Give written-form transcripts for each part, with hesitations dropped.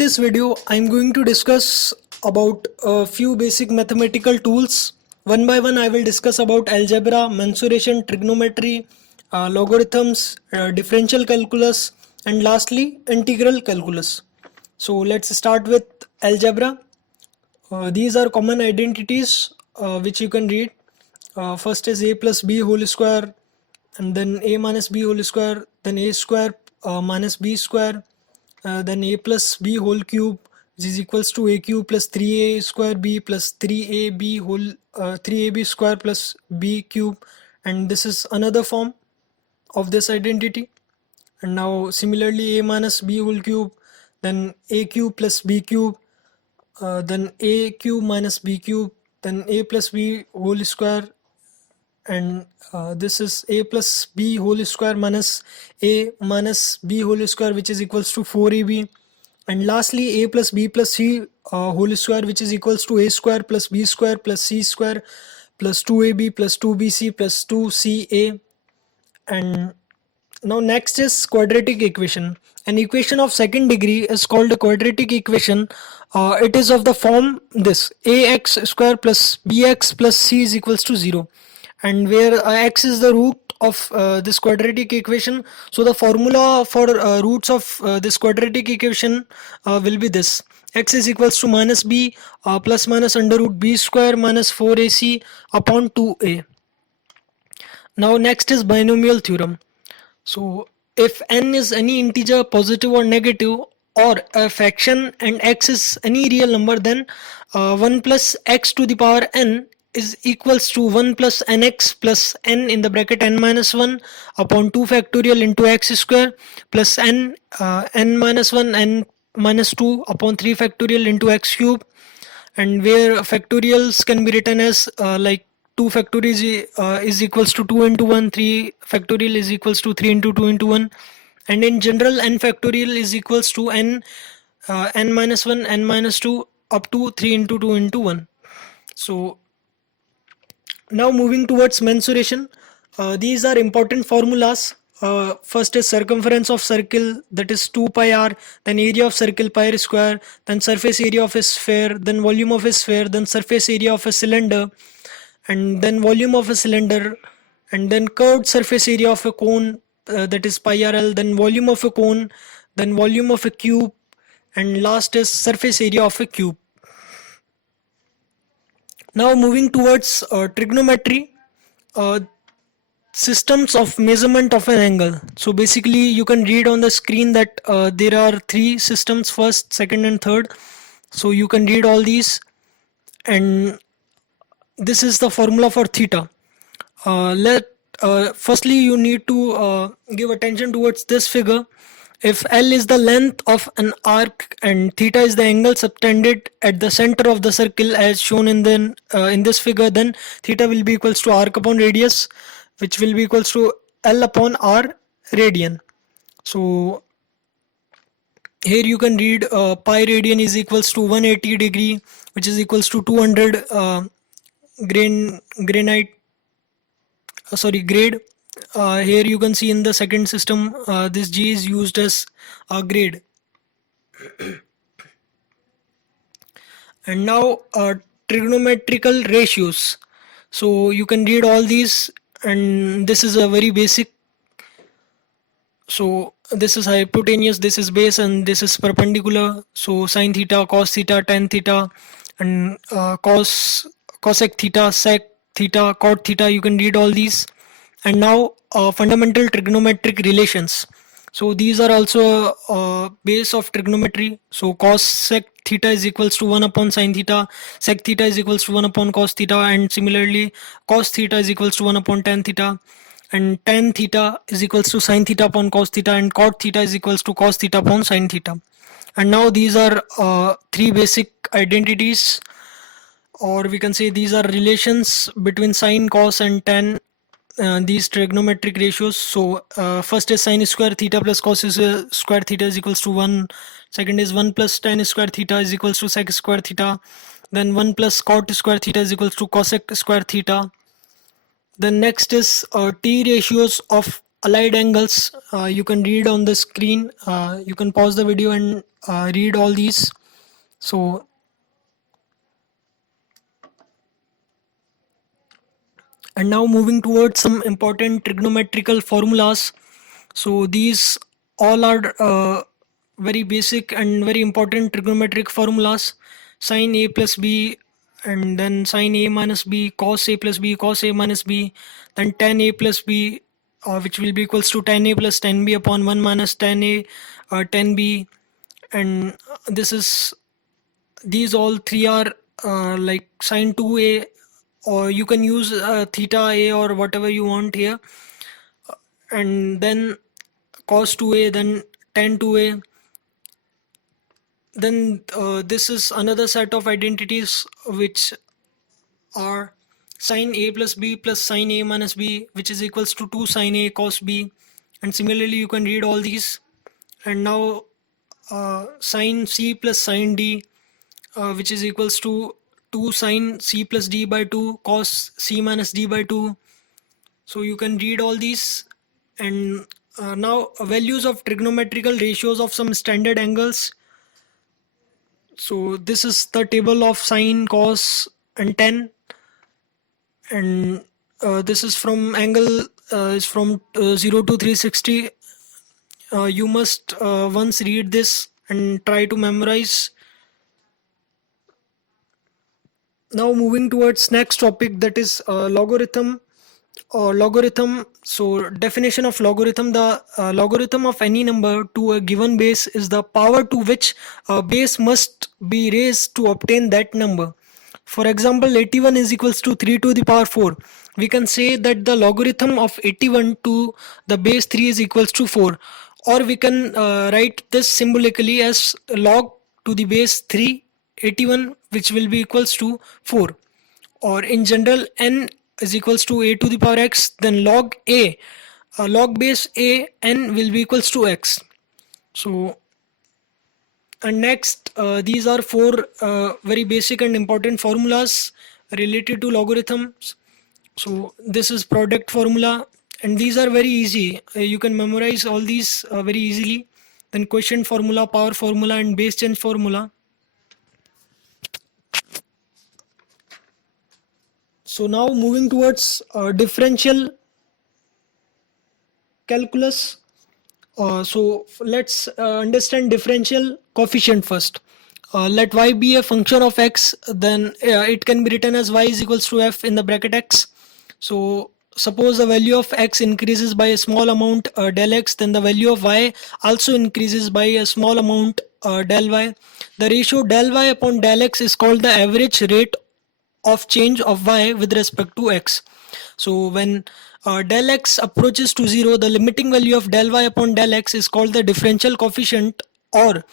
this video, I'm going to discuss about a few basic mathematical tools. One by one, I will discuss about algebra, mensuration, trigonometry, logarithms, differential calculus, and lastly, integral calculus. So let's start with algebra. These are common identities which you can read. First is a plus b whole square, and then a minus b whole square, then a square minus b square, then a plus b whole cube, which is equals to a cube plus 3a square b plus 3ab square plus b cube, and this is another form of this identity. And now similarly a minus b whole cube, then a cube plus b cube, then a cube minus b cube, then a plus b whole square, and this is a plus b whole square minus a minus b whole square, which is equals to 4ab, and lastly a plus b plus c whole square, which is equals to a square plus b square plus c square plus 2ab plus 2bc plus 2ca. And now next is quadratic equation. An equation of second degree is called a quadratic equation. It is of the form this: ax square plus bx plus c is equals to 0, and where x is the root of this quadratic equation. So the formula for roots of this quadratic equation will be this: x is equals to minus b plus minus under root b square minus 4ac upon 2a. Now next is binomial theorem. So if n is any integer positive or negative, or a fraction and x is any real number, then 1 plus x to the power n is equals to 1 plus nx plus n in the bracket n minus 1 upon 2 factorial into x square plus n minus 1 n minus 2 upon 3 factorial into x cube, and where factorials can be written as like 2 factorial is equals to 2 into 1, 3 factorial is equals to 3 into 2 into 1, and in general n factorial is equals to n minus 1 n minus 2 up to 3 into 2 into 1. So now moving towards mensuration, these are important formulas. First is circumference of circle, that is 2 pi r, then area of circle pi r square, then surface area of a sphere, then volume of a sphere, then surface area of a cylinder, and then volume of a cylinder, and then curved surface area of a cone, that is pi rl, then volume of a cone, then volume of a cube, and last is surface area of a cube. Now moving towards trigonometry, systems of measurement of an angle. So basically you can read on the screen that there are three systems: first, second and third. So you can read all these, and this is the formula for theta. Firstly you need to give attention towards this figure. If L is the length of an arc and theta is the angle subtended at the center of the circle as shown in this figure, then theta will be equals to arc upon radius, which will be equals to L upon r radian. So here you can read pi radian is equals to 180 degree, which is equals to 200 grade. Here you can see in the second system this g is used as a grade. And now trigonometrical ratios. So you can read all these, and this is a very basic. So this is hypotenuse, this is base, and this is perpendicular. So sine theta, cos theta, tan theta, and cosec theta, sec theta, cot theta, you can read all these. And now fundamental trigonometric relations. So these are also base of trigonometry. So cos sec theta is equals to 1 upon sine theta, sec theta is equals to 1 upon cos theta, and similarly cos theta is equals to 1 upon tan theta, and tan theta is equals to sine theta upon cos theta, and cot theta is equals to cos theta upon sine theta. And now these are three basic identities, or we can say these are relations between sine, cos and tan, these trigonometric ratios. So first is sine square theta plus cos square theta is equals to 1. Second is 1 plus tan square theta is equals to sec square theta. Then 1 plus cot square theta is equals to cosec square theta. Then next is t ratios of allied angles. You can read on the screen. You can pause the video and read all these. So, and now moving towards some important trigonometrical formulas. So these all are very basic and very important trigonometric formulas. Sin A plus B, and then sin A minus B, cos A plus B, cos A minus B, then tan A plus B, which will be equals to tan A plus tan B upon 1 minus tan A tan B. And this is, these all three are like sin 2A, or you can use theta A or whatever you want here, and then cos 2A, then tan 2A. Then this is another set of identities which are sin A plus B plus sin A minus B, which is equals to 2 sin A cos B. And similarly you can read all these. And now sin C plus sin D, which is equals to 2 sin C plus D by 2 cos C minus D by 2. So you can read all these. And now values of trigonometrical ratios of some standard angles. So this is the table of sine, cos and tan, and this is from angle is from 0 to 360. You must once read this and try to memorize. Now moving towards next topic, that is logarithm or logarithm. So definition of logarithm: the logarithm of any number to a given base is the power to which a base must be raised to obtain that number. For example, 81 is equals to 3 to the power 4. We can say that the logarithm of 81 to the base 3 is equals to 4, or we can write this symbolically as log to the base 3 81, which will be equals to 4. Or in general, n is equals to a to the power x, then log a, log base a n will be equals to x. So, and next these are four very basic and important formulas related to logarithms. So this is product formula, and these are very easy. You can memorize all these very easily. Then quotient formula, power formula, and base change formula. So now moving towards differential calculus. So let's understand differential coefficient first. Let y be a function of x, then it can be written as y is equals to f in the bracket x. So suppose the value of x increases by a small amount del x, then the value of y also increases by a small amount del y. The ratio del y upon del x is called the average rate of change of y with respect to x. So when del x approaches to 0, the limiting value of del y upon del x is called the differential coefficient, or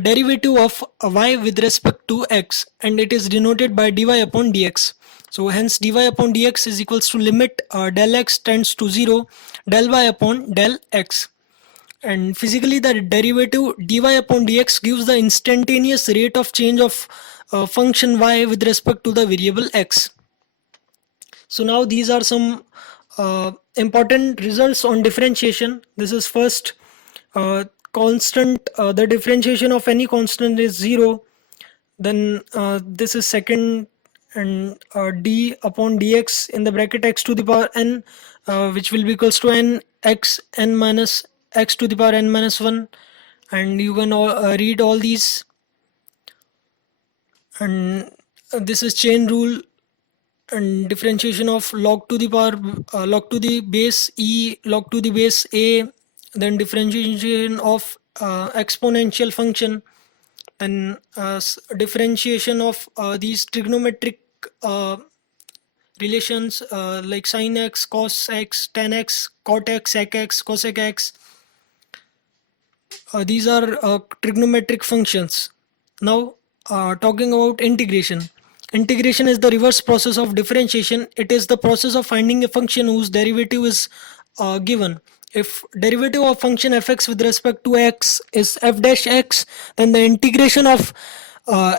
derivative of y with respect to x, and it is denoted by dy upon dx. So hence dy upon dx is equals to limit del x tends to 0 del y upon del x. And physically the derivative dy upon dx gives the instantaneous rate of change of function y with respect to the variable x. So now these are some important results on differentiation. This is first, constant, the differentiation of any constant is 0. Then this is second, and d upon dx in the bracket x to the power n, which will be equals to n x n minus x to the power n minus 1. And you can read all these. And this is chain rule, and differentiation of log to the power log to the base e log to the base a, then differentiation of exponential function, and differentiation of these trigonometric relations like sin x, cos x, tan x, cot x, sec x, cosec x. These are trigonometric functions. Now talking about integration. Integration is the reverse process of differentiation. It is the process of finding a function whose derivative is given. If derivative of function fx with respect to x is f dash x, then the integration of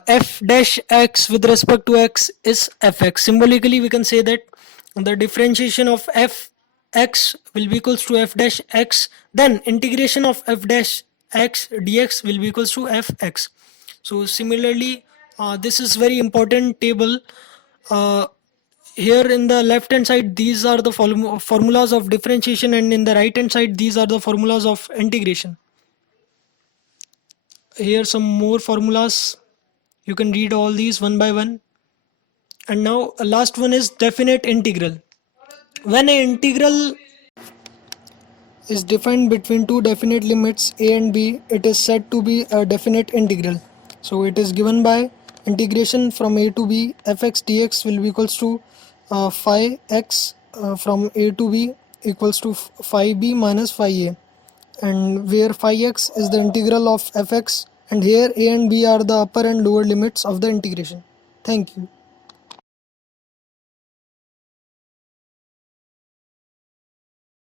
f dash x with respect to x is fx. Symbolically, we can say that the differentiation of f x will be equals to f dash x, then integration of f dash x dx will be equals to fx. So similarly, this is very important table. uh, Here in the left hand side, these are the formulas of differentiation, and in the right hand side, these are the formulas of integration. Here some more formulas, you can read all these one by one. And now last one is definite integral. When an integral is defined between two definite limits a and b, it is said to be a definite integral. So it is given by integration from a to b, fx dx will be equals to phi x from a to b equals to phi b minus phi a, and where phi x is the integral of fx, and here a and b are the upper and lower limits of the integration. Thank you.